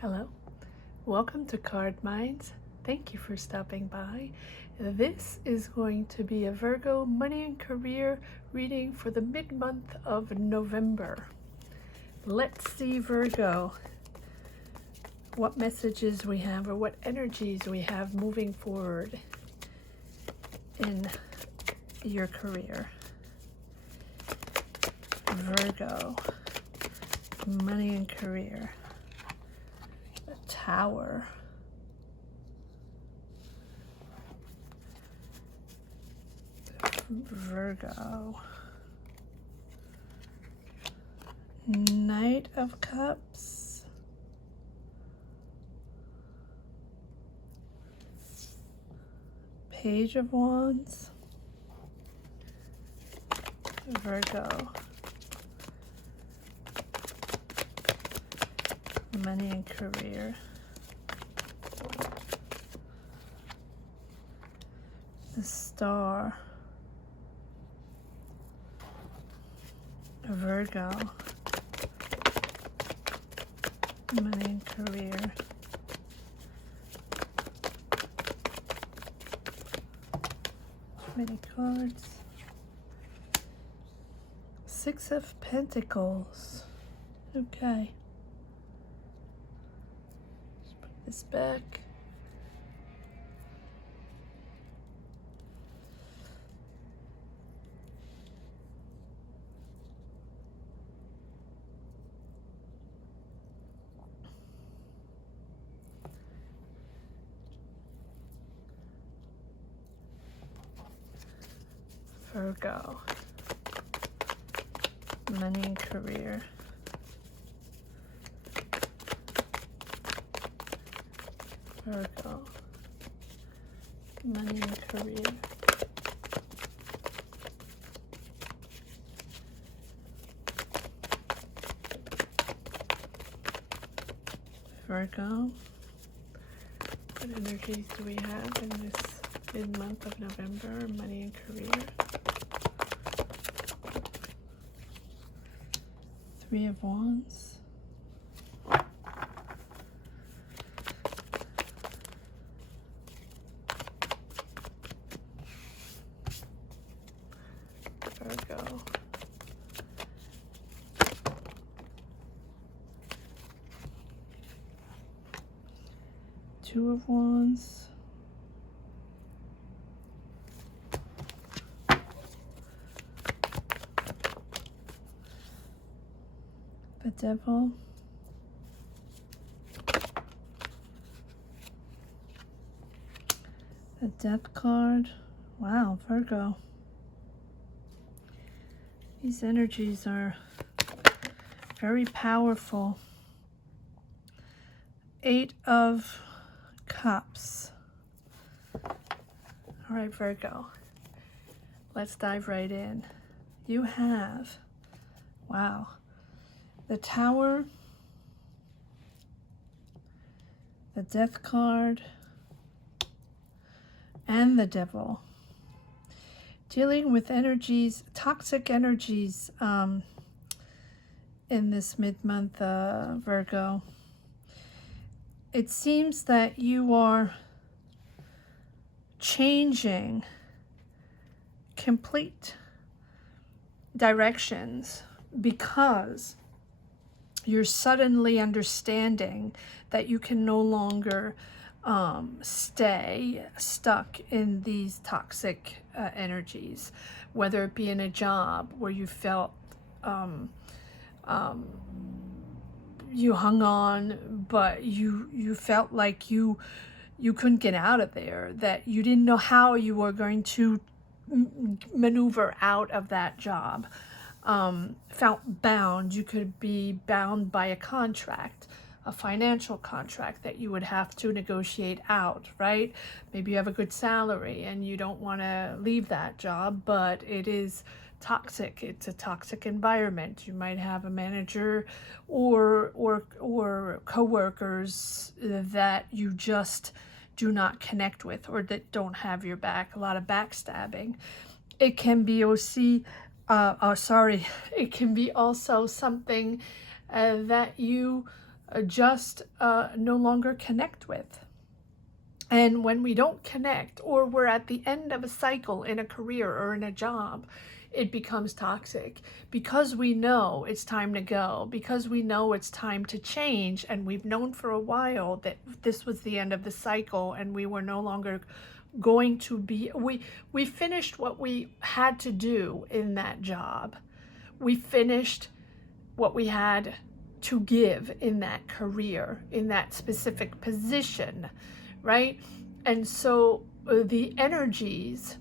Hello, welcome to Card Minds. Thank you for stopping by. This is going to be a Virgo money and career reading for the mid-month of November. Let's see, Virgo, what messages we have or what energies we have moving forward in your career. Virgo, money and career. The Tower. Virgo. Knight of Cups. Page of Wands. Virgo. Money and career. The Star. Virgo. Money and career. Too many cards. Six of Pentacles. Okay. Let's put this back. Virgo. Money and career. Virgo. Money and career. Virgo. What energies do we have in this mid-month of November? Money and career. Three of Wands. Virgo. Two of Wands. The Devil. The Death card. Wow, Virgo. These energies are very powerful. Eight of Cups. All right, Virgo. Let's dive right in. You have, wow, the Tower, the Death card, and the Devil. Dealing with energies, toxic energies in this mid-month, Virgo. It seems that you are changing complete directions because you're suddenly understanding that you can no longer stay stuck in these toxic energies, whether it be in a job where you felt you hung on, but you felt like you couldn't get out of there, that you didn't know how you were going to maneuver out of that job. Felt bound. You could be bound by a contract, a financial contract that you would have to negotiate out, right? Maybe you have a good salary and you don't want to leave that job, but it is toxic. It's a toxic environment. You might have a manager or coworkers that you just do not connect with or that don't have your back. A lot of backstabbing. It can be it can be also something that you just no longer connect with. And when we don't connect, or we're at the end of a cycle in a career or in a job, it becomes toxic because we know it's time to go, because we know it's time to change, and we've known for a while that this was the end of the cycle and we were no longer going to be, we finished what we had to do in that job. We finished what we had to give in that career, in that specific position, right? And so the energies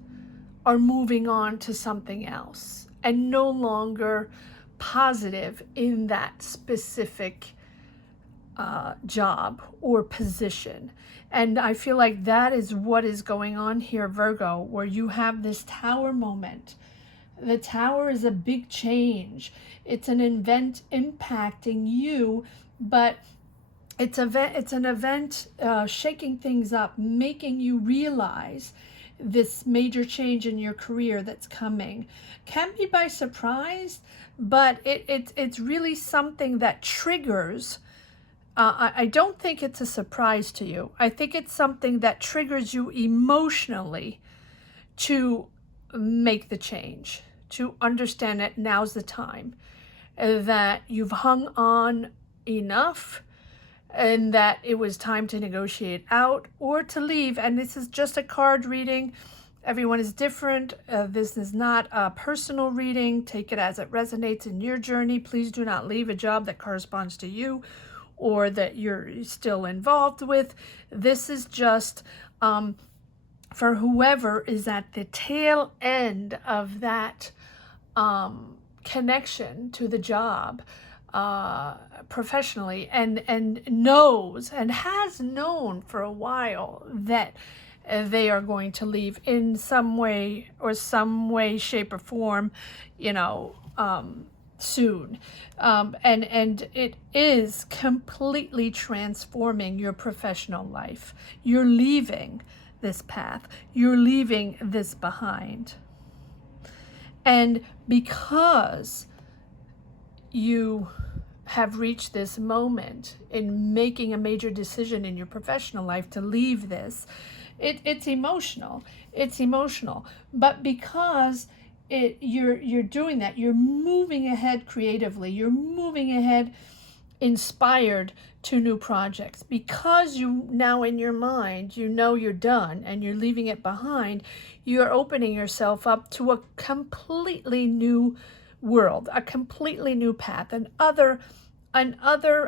are moving on to something else and no longer positive in that specific job or position. And I feel like that is what is going on here, Virgo, where you have this tower moment. The tower is a big change. It's an event impacting you, but it's an event shaking things up, making you realize this major change in your career that's coming. Can be by surprise, but it's really something that triggers. I don't think it's a surprise to you. I think it's something that triggers you emotionally to make the change, to understand that now's the time, that you've hung on enough, and that it was time to negotiate out or to leave. And this is just a card reading. Everyone is different. This is not a personal reading. Take it as it resonates in your journey. Please do not leave a job that corresponds to you or that you're still involved with. This is just for whoever is at the tail end of that connection to the job professionally, and knows and has known for a while that they are going to leave in some way, shape, or form, soon. And it is completely transforming your professional life. You're leaving this path. You're leaving this behind. And because you have reached this moment in making a major decision in your professional life to leave this, it's emotional. It's emotional. But because you're doing that, you're moving ahead creatively, you're moving ahead inspired to new projects. Because you now in your mind, you're done and you're leaving it behind, you're opening yourself up to a completely new world, a completely new path, and other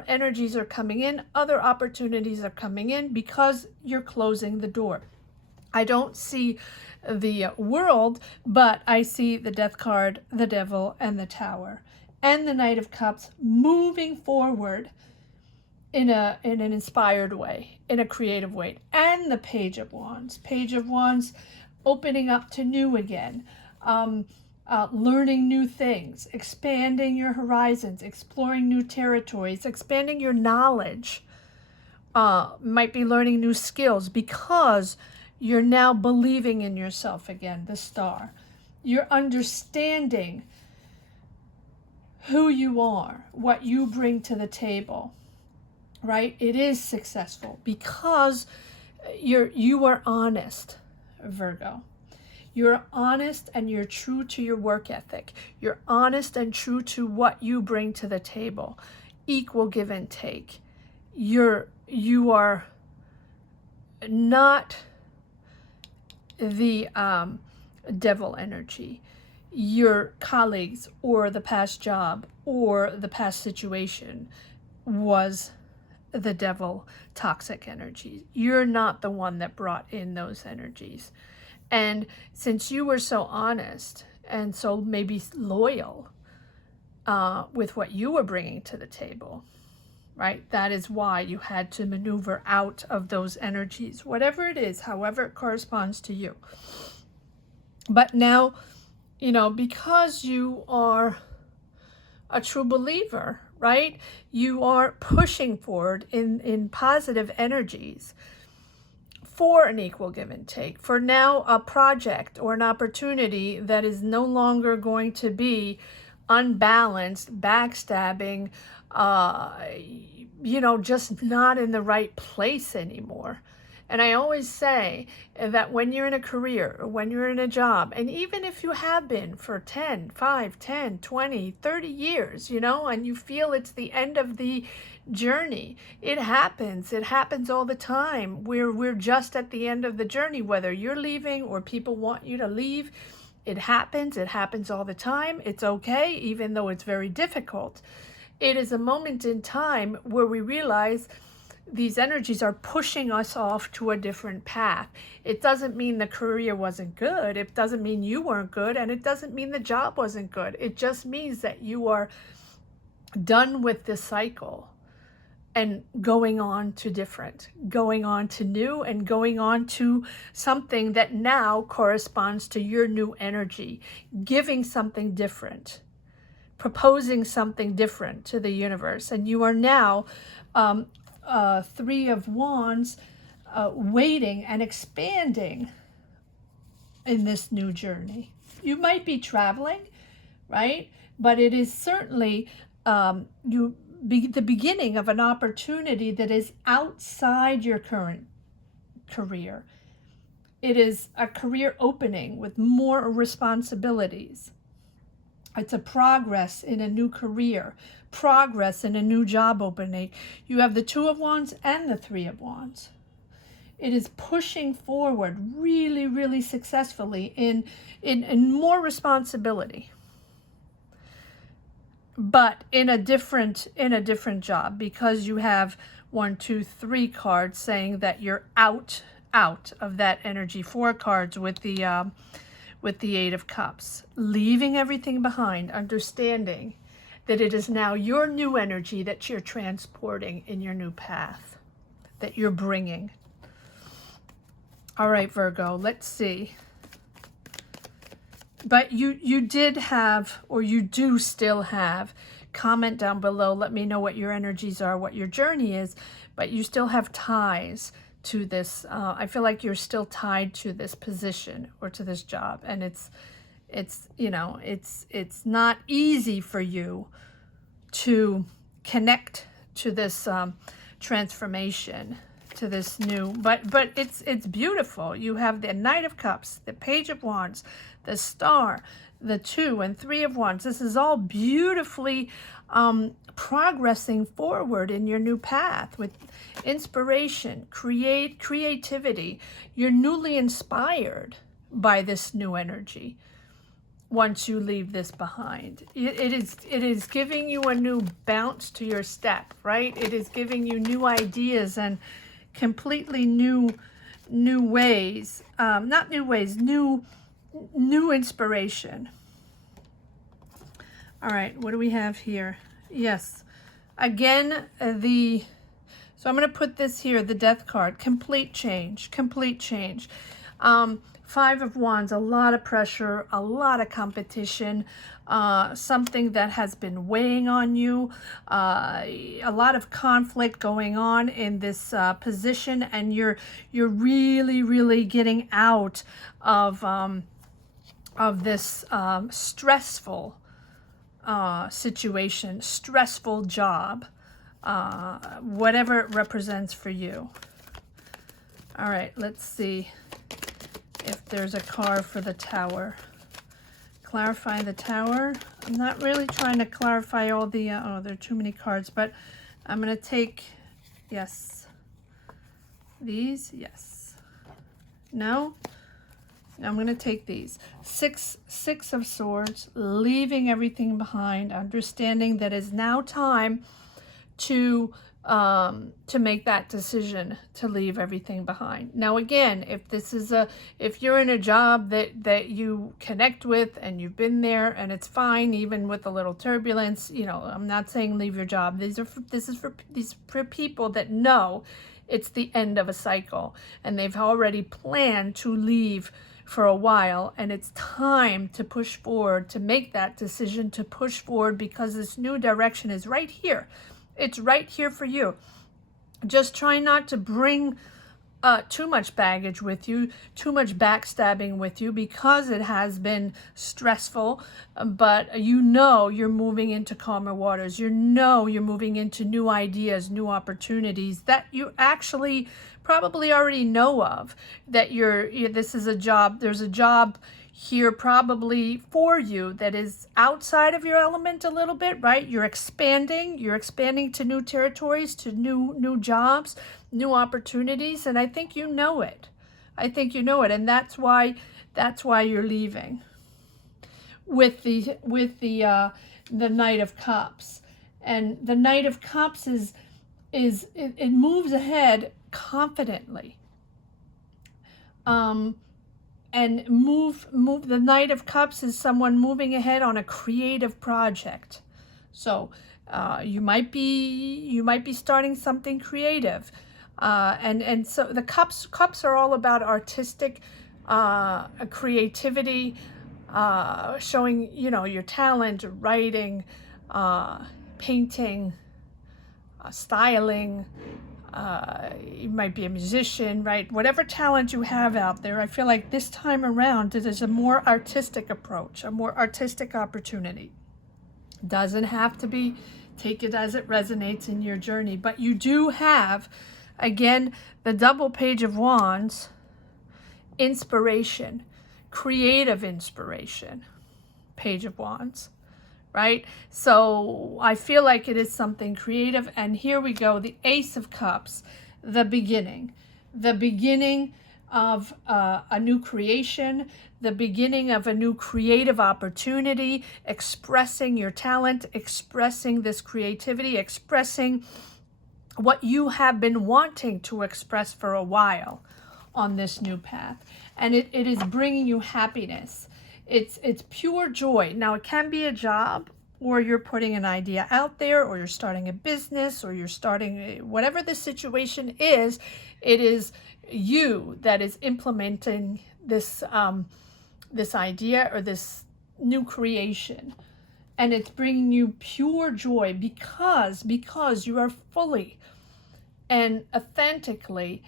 energies are coming in, other opportunities are coming in because you're closing the door. I don't see the world, but I see the Death card, the Devil, and the Tower, and the Knight of Cups moving forward in an inspired way, in a creative way, and the Page of Wands opening up to new again. Learning new things, expanding your horizons, exploring new territories, expanding your knowledge, might be learning new skills because you're now believing in yourself again, the Star. You're understanding who you are, what you bring to the table, right? It is successful because you are honest, Virgo. You're honest and you're true to your work ethic. You're honest and true to what you bring to the table. Equal give and take. You are not the devil energy. Your colleagues or the past job or the past situation was the devil toxic energy. You're not the one that brought in those energies. And since you were so honest and so maybe loyal with what you were bringing to the table, right? That is why you had to maneuver out of those energies, whatever it is, however it corresponds to you. But now, because you are a true believer, right? You are pushing forward in positive energies for an equal give and take, for now a project or an opportunity that is no longer going to be unbalanced, backstabbing, just not in the right place anymore. And I always say that when you're in a career, or when you're in a job, and even if you have been for 10, 20, 30 years, and you feel it's the end of the journey, it happens. It happens all the time. We're just at the end of the journey, whether you're leaving or people want you to leave. It happens. It happens all the time. It's okay, even though it's very difficult. It is a moment in time where we realize these energies are pushing us off to a different path. It doesn't mean the career wasn't good. It doesn't mean you weren't good. And it doesn't mean the job wasn't good. It just means that you are done with this cycle and going on to different, going on to new, and going on to something that now corresponds to your new energy, giving something different, proposing something different to the universe. And you are now Three of Wands, waiting and expanding in this new journey. You might be traveling, right? But it is certainly the beginning of an opportunity that is outside your current career. It is a career opening with more responsibilities. It's a progress in a new career, progress in a new job opening. You have the Two of Wands and the Three of Wands. It is pushing forward really, really successfully in more responsibility, but in a different job, because you have 1, 2, 3 cards saying that you're out of that energy. 4 cards with the Eight of Cups, leaving everything behind, understanding that it is now your new energy that you're transporting in your new path, that you're bringing. All right, Virgo, let's see. But you did have, or you do still have, comment down below, let me know what your energies are, what your journey is, but you still have ties to this. I feel like you're still tied to this position or to this job, and it's not easy for you to connect to this transformation, to this new, but it's beautiful. You have the Knight of Cups, the Page of Wands, the Star, the 2 and 3 of Wands. This is all beautifully progressing forward in your new path with inspiration, creativity. You're newly inspired by this new energy. Once you leave this behind, it is giving you a new bounce to your step, right? It is giving you new ideas and completely new ways, not new ways, new inspiration. All right, what do we have here? Yes, again, so I'm going to put this here, the Death card, complete change. 5 of Wands, a lot of pressure, a lot of competition, something that has been weighing on you, a lot of conflict going on in this position, and you're really getting out of this stressful situation, stressful job, whatever it represents for you. All right, let's see if there's a card for the Tower. Clarify the Tower. I'm not really trying to clarify all the, there are too many cards, but I'm going to take, yes. These, yes. No? I'm going to take these. Six of Swords, leaving everything behind, understanding that it's now time to make that decision to leave everything behind. Now, again, if you're in a job that you connect with and you've been there and it's fine, even with a little turbulence, I'm not saying leave your job. This is for people that know it's the end of a cycle and they've already planned to leave for a while, and it's time to push forward, to make that decision to push forward, because this new direction is right here. It's right here for you. Just try not to bring too much baggage with you, too much backstabbing with you, because it has been stressful. But you know you're moving into calmer waters. You know you're moving into new ideas, new opportunities that you actually probably already know of. That this is a job. There's a job here probably for you that is outside of your element a little bit, right? You're expanding to new territories, to new jobs, new opportunities, and I think you know it. And that's why you're leaving with the Knight of Cups. And the Knight of Cups it moves ahead confidently. And the Knight of Cups is someone moving ahead on a creative project. So you might be starting something creative, and so the cups are all about artistic creativity, showing your talent, writing, painting, styling. You might be a musician, right? Whatever talent you have out there, I feel like this time around it is a more artistic approach, a more artistic opportunity. Doesn't have to be, take it as it resonates in your journey, but you do have, again, the double Page of Wands, inspiration, creative inspiration, Page of Wands. Right? So I feel like it is something creative. And here we go, the Ace of Cups, the beginning of a new creation, the beginning of a new creative opportunity, expressing your talent, expressing this creativity, expressing what you have been wanting to express for a while on this new path. And it is bringing you happiness. It's pure joy. Now, it can be a job, or you're putting an idea out there, or you're starting a business, or you're starting whatever the situation is. It is you that is implementing this this idea or this new creation, and it's bringing you pure joy because you are fully and authentically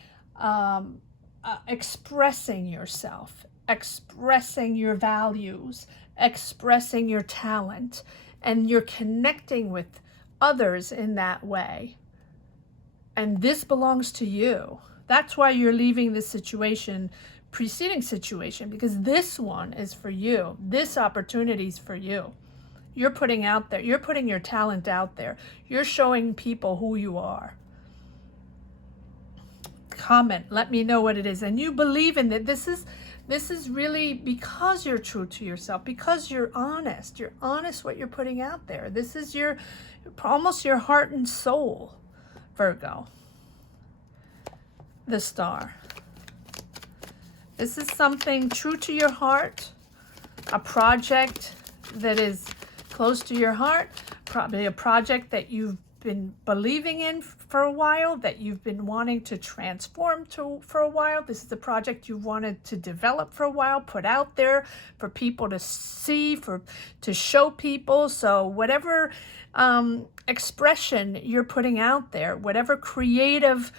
expressing yourself, expressing your values, expressing your talent, and you're connecting with others in that way. And this belongs to you. That's why you're leaving this situation, preceding situation, because this one is for you. This opportunity is for you. You're putting out there, you're putting your talent out there. You're showing people who you are. Comment, let me know what it is. And you believe in that. This is really because you're true to yourself, because you're honest what you're putting out there. This is almost your heart and soul, Virgo. The Star. This is something true to your heart, a project that is close to your heart, probably a project that you've been believing in for a while, that you've been wanting to transform to for a while. This is a project you wanted to develop for a while, put out there for people to see, to show people. So whatever expression you're putting out there, whatever creative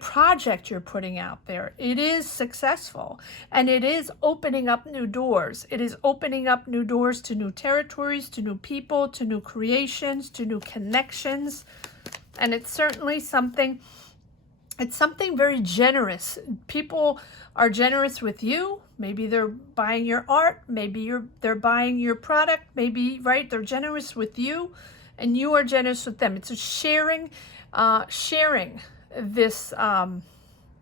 project you're putting out there, it is successful, and it is opening up new doors. It is opening up new doors to new territories, to new people, to new creations, to new connections. And it's certainly something, it's something very generous. People are generous with you. Maybe they're buying your art, maybe they're buying your product, maybe, right, they're generous with you and you are generous with them. It's a sharing this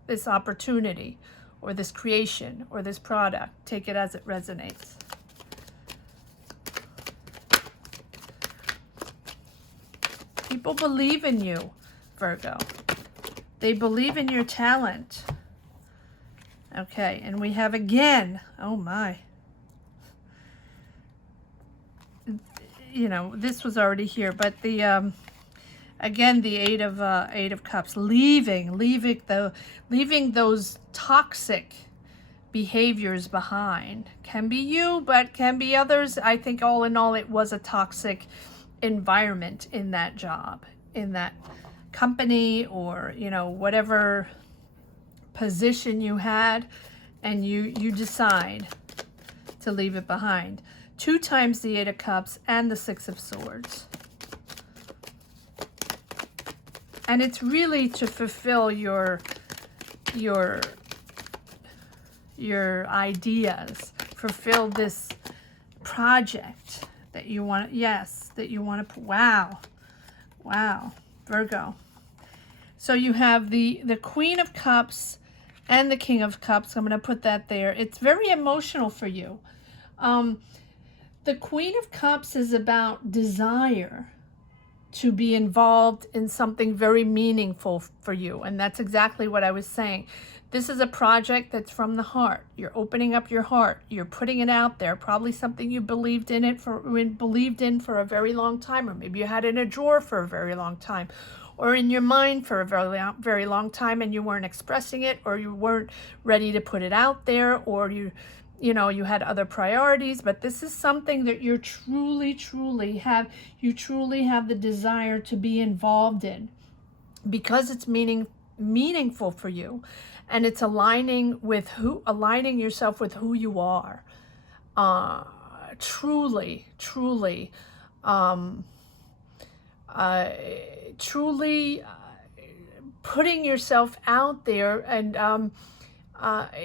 this opportunity or this creation or this product. Take it as it resonates. People believe in you, Virgo. They believe in your talent. Okay, and we have again, oh my. You know, this was already here, but the again, the Eight of Cups, leaving those toxic behaviors behind. Can be you, but can be others. I think all in all, it was a toxic environment in that job, in that company or, you know, whatever position you had, and you decide to leave it behind. 2 times the 8 of Cups and the 6 of Swords. And it's really to fulfill your ideas, fulfill this project that you want. Yes, that you want to. Wow, Virgo. So you have the Queen of Cups and the King of Cups. I'm going to put that there. It's very emotional for you. The Queen of Cups is about desire to be involved in something very meaningful for you. And that's exactly what I was saying. This is a project that's from the heart. You're opening up your heart. You're putting it out there. Probably something you believed in for a very long time, or maybe you had in a drawer for a very long time, or in your mind for a very long time, and you weren't expressing it, or you weren't ready to put it out there, or you had other priorities. But this is something that you truly have the desire to be involved in, because it's meaningful for you, and it's aligning yourself with who you are. Truly putting yourself out there, and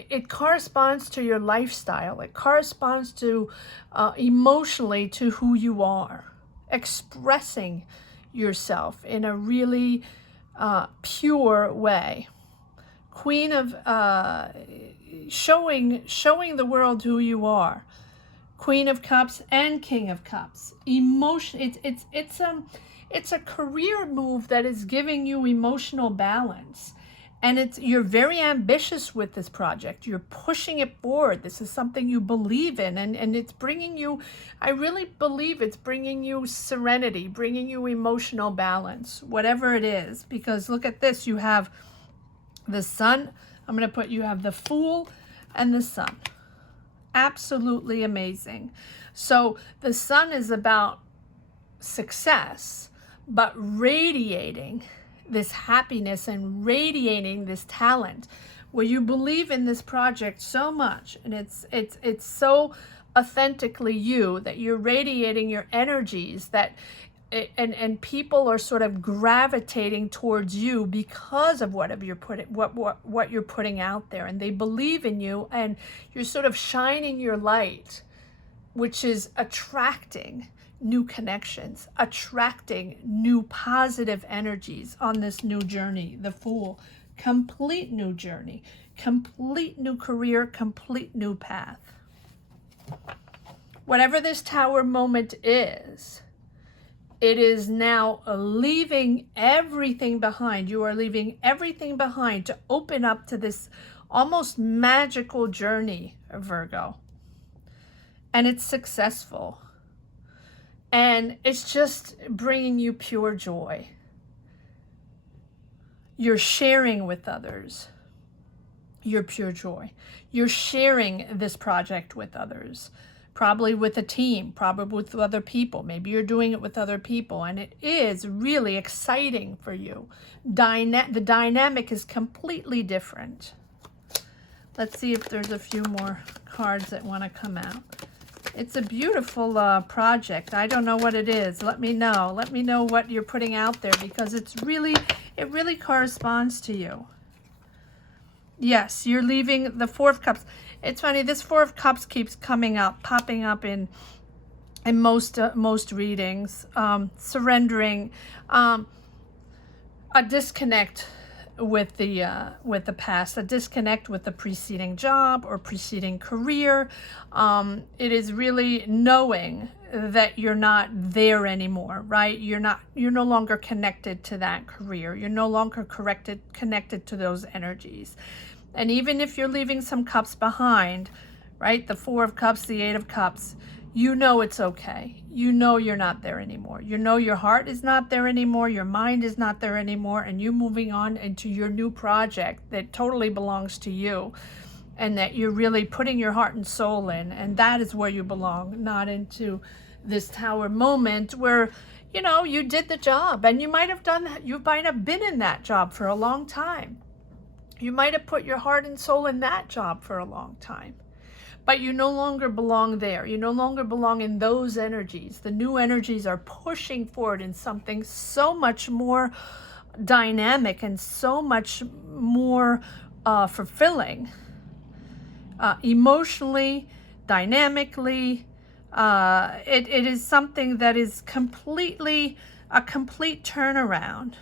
it corresponds to your lifestyle. It corresponds to emotionally to who you are, expressing yourself in a really pure way. Queen of showing the world who you are. Queen of Cups and King of Cups. Emotion. It's a career move that is giving you emotional balance. And you're very ambitious with this project. You're pushing it forward. This is something you believe in, and it's bringing you, I really believe it's bringing you serenity, bringing you emotional balance, whatever it is. Because look at this, you have the Sun. You have the Fool and the Sun. Absolutely amazing. So the Sun is about success, but radiating this happiness and radiating this talent, where you believe in this project so much, and it's so authentically you that you're radiating your energies, that and people are sort of gravitating towards you because of what you're putting out there, and they believe in you, and you're sort of shining your light, which is attracting new connections, attracting new positive energies on this new journey. The Fool, complete new journey, complete new career, complete new path. Whatever this Tower moment is, it is now leaving everything behind. You are leaving everything behind to open up to this almost magical journey, Virgo. And it's successful. And it's just bringing you pure joy. You're sharing with others your pure joy. You're sharing this project with others. Probably with a team, probably with other people. Maybe you're doing it with other people, and it is really exciting for you. The dynamic is completely different. Let's see if there's a few more cards that want to come out. It's a beautiful project. I don't know what it is. Let me know. Let me know what you're putting out there, because it really corresponds to you. Yes, you're leaving the Four of Cups. It's funny, this Four of Cups keeps popping up in most readings. Surrendering, a disconnect with the past, a disconnect with the preceding job or preceding career. It is really knowing that you're not there anymore, right? You're no longer connected to that career. You're no longer connected to those energies. And even if you're leaving some cups behind, right? The Four of Cups, the Eight of Cups, you know it's okay. You know you're not there anymore. You know your heart is not there anymore. Your mind is not there anymore. And you moving on into your new project that totally belongs to you, and that you're really putting your heart and soul in. And that is where you belong, not into this Tower moment where you know, you did the job, and you might have done that. You might have been in that job for a long time. You might have put your heart and soul in that job for a long time. But you no longer belong there. You no longer belong in those energies. The new energies are pushing forward in something so much more dynamic and so much more fulfilling, emotionally, dynamically. It is something that is completely a complete turnaround.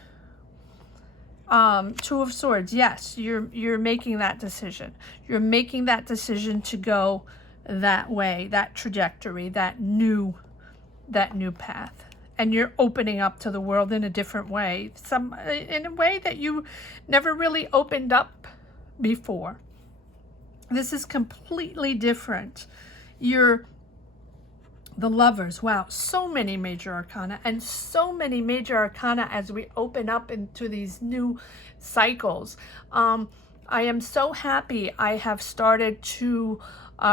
Two of Swords. Yes, you're making that decision. You're making that decision to go that way, that trajectory, that new path. And you're opening up to the world in a different way, in a way that you never really opened up before. This is completely different. You're the Lovers. Wow, so many major arcana, and so many major arcana as we open up into these new cycles. I am so happy I have started to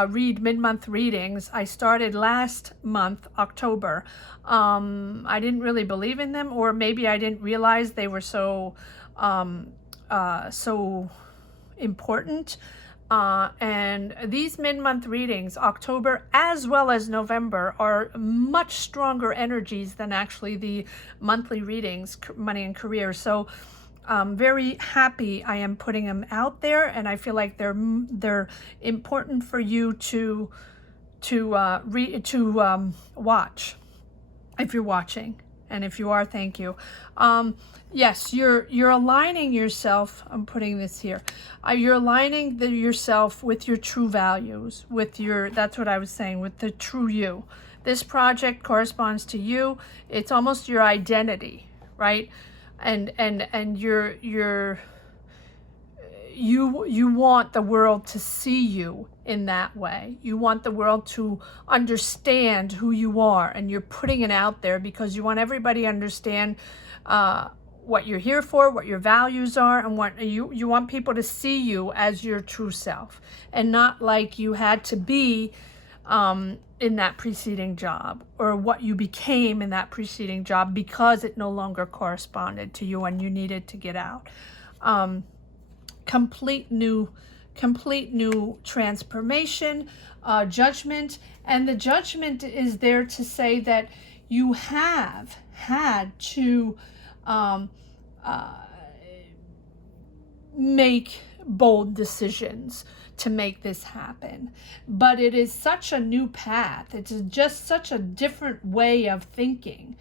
read mid-month readings. I started last month, October. I didn't really believe in them, or maybe I didn't realize they were so important. And these mid-month readings, October as well as November, are much stronger energies than actually the monthly readings, money and career. So I'm very happy I am putting them out there, and I feel like they're important for you to watch if you're watching. And if you are, thank you. Yes, you're aligning yourself. I'm putting this here. You're aligning yourself with your true values, with your, that's what I was saying, with the true you. This project corresponds to you. It's almost your identity, right? And you want the world to see you in that way. You want the world to understand who you are, and you're putting it out there because you want everybody to understand what you're here for, what your values are, and what you want people to see you as your true self, and not like you had to be in that preceding job, or what you became in that preceding job because it no longer corresponded to you and you needed to get out. Complete new transformation, judgment. And the judgment is there to say that you have had to make bold decisions to make this happen, but it is such a new path. It's just such a different way of thinking,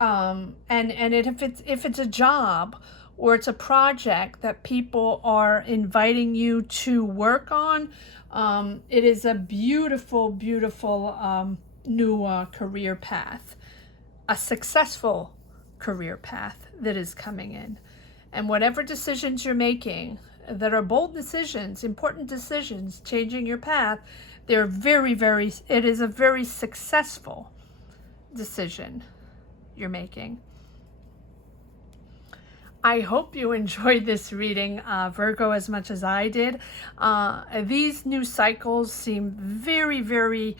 if it's a job or it's a project that people are inviting you to work on, it is a beautiful, beautiful new career path, a successful career path that is coming in. And whatever decisions you're making that are bold decisions, important decisions, changing your path, they're it is a very successful decision you're making. I hope you enjoyed this reading, Virgo, as much as I did. These new cycles seem very, very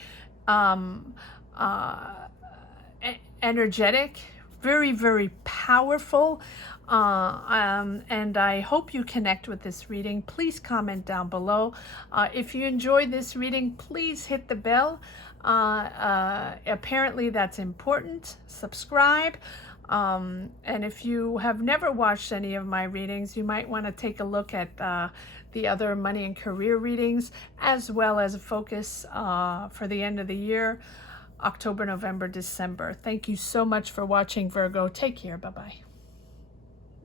energetic, very, very powerful. And I hope you connect with this reading. Please comment down below. If you enjoyed this reading, please hit the bell. Apparently that's important. Subscribe. And if you have never watched any of my readings, you might want to take a look at the other money and career readings, as well as a focus for the end of the year, October, November, December. Thank you so much for watching, Virgo. Take care. Bye-bye.